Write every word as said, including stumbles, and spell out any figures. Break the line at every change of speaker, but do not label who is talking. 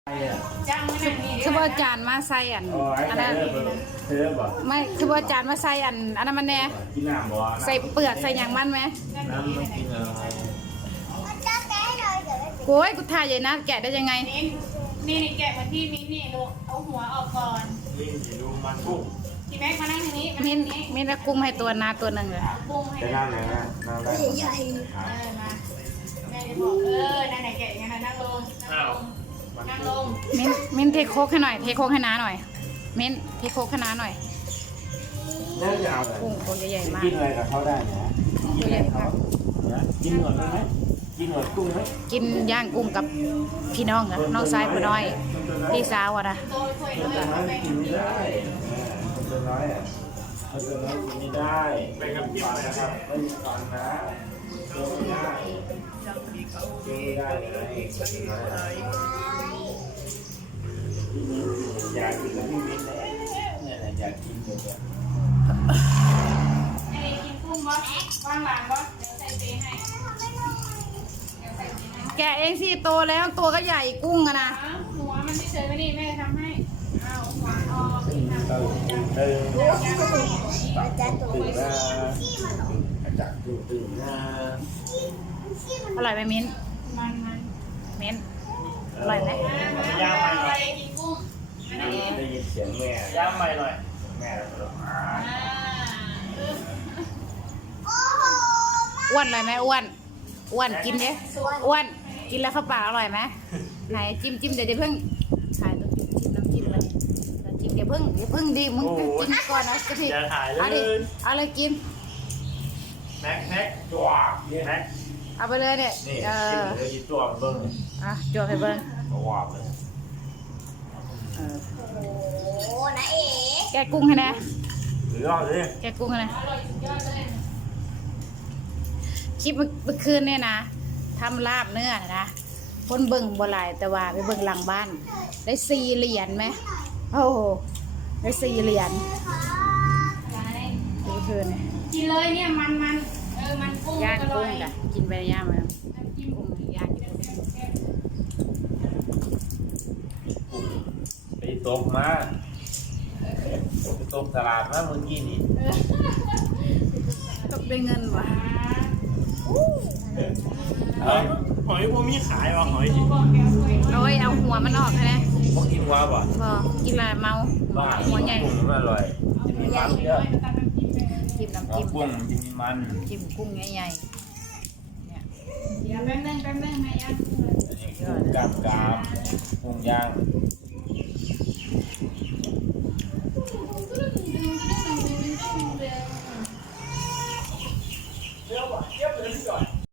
คือว่าจานมาใส่อันอันนั้นไม่คือว่าจานมาใส่อันอันนั้นมันแน่ใส่เปลือกใส่อย่างมันไหม
น้ำมันกินอะไร
โอ้ยกูถ่ายใหญ่นะแกะได้ยังไง
นี่นี่แกะมาที่มิ้นนี่ลูกเอาหัวออกก่อน
นี่ดูมันกุ้ง
พี่แม็กมานั่งทางนี้
มินมินแล้วกุ้งให้ตัวนาตัวหนึ่งเลย
กุ้งให้
จะนั่งไหนนะนั่งได้
ใหญ่เออมาแม่จะบอกเออนั่งไหนแกะอย่างนั้นนั่งลงนั่งลงนั่งลง
มินมินเทโคกให้หน่อยเทโคกให้น้าหน่อยมินเทโคกให้น้าหน่อย
น่าจะเอาเลย
กุ้งตัวใหญ่ๆมาก
กินอะไรกับเขาได้นะ
ตัวใหญ่มาก
กินหนวดไหมกินหนวดกุ้งไหม
กินย่างกุ้งกับพี่น้องอะน้องชายพี่น้อยพี่สาวอะนะ
โดยถ้วยเลยแม่
กินไม่ได้คนตัวน้อยอ่ะคนตัวน้อยกินไม่ได้ไปกับพี่นะครับไม่มีฟันนะกินไม่ได้กินไม่ได้เลยอยากกินกับพี่มิ้นเนี่ยอยากกินเลยเนี่ย
ไอ้กินกุ้งบอสว่างหลังบอสเดี๋ยวใส่เตให้
แกะเองสิโตแล้วตัวก็ใหญ่กุ้งอะนะ
หัวมันไม่เฉยไม่นี่แม่ทำให้อ้าวหัวออกอีกนะ
ตื่นตื่นนะจักตื่นตื่นนะ
อร่อยไหมมิ้น
มันมัน
มิ้นอร่อยไหม
ย่างไปหน่อยกินกุ้ง
ได้ยินเสียงแม่ย่างไปหน่อยแม่
อ้วนเลยไหมอ้วนอ้วนกินดิอ้วนกินแล้วข้าวปลาอร่อยไหมไหนจิ้มจิ้มเดี๋ยวเดี๋ยวเพิ่งถ่ายตัวจิ้มน้ำจิ้มเลยจิ้มเดี๋ยวเพิ่งเดี๋ยวเพิ่งดิมึงกินก่อนนะกะทิเอาดิเอาเลยกิน
แม็กแม็กจั่วแม็ก
เอาไปเลยเนี่ย
เออกินจั่วเบิ้ง
อ่ะจั่วให้เบิ้ง
จั่วเลย
โอ้นะเอ๋
แกกุ้งให้นะ
หรือรอดเลย
แกกุ้งให้นะคลิปเมื่อคืนเนี่ยนะทำลาบเนื้อนะคนเบิ่งบ่หลายแต่ว่าไปเบิ่งหลังบ้านได้สี่เหรียญไหมโอ้โหได้สี่เหรียญเมื่อคืนเนี่ย
กินเลยเนี่ยมันมันเออมันกุ้ง
ย่างกุ้งจ้ะกินไปย่างมา
จิ้มกุ้ง
ย่าง
ไปตกมาไปตกตลาดมาเมื่อกี้นี่
ตกได้เงินว่ะ
หอยพวกมีขายป่ะหอย
โอ้ยเอาหัวมันออกนะ
พวกกินว่าป่ะ
บ่กินอะไรเมาหัวใหญ่
กุ้งมันอร่อยจะมีมันเยอะ
จิ้มน้ำจิ้ม
กุ้งจะมีมัน
จิ้มกุ้งใหญ่
ๆเนี่ยเดี๋ยวแป๊บนึงแป๊บนึงแม่ย่าง
กาบกาบกุ้งย่าง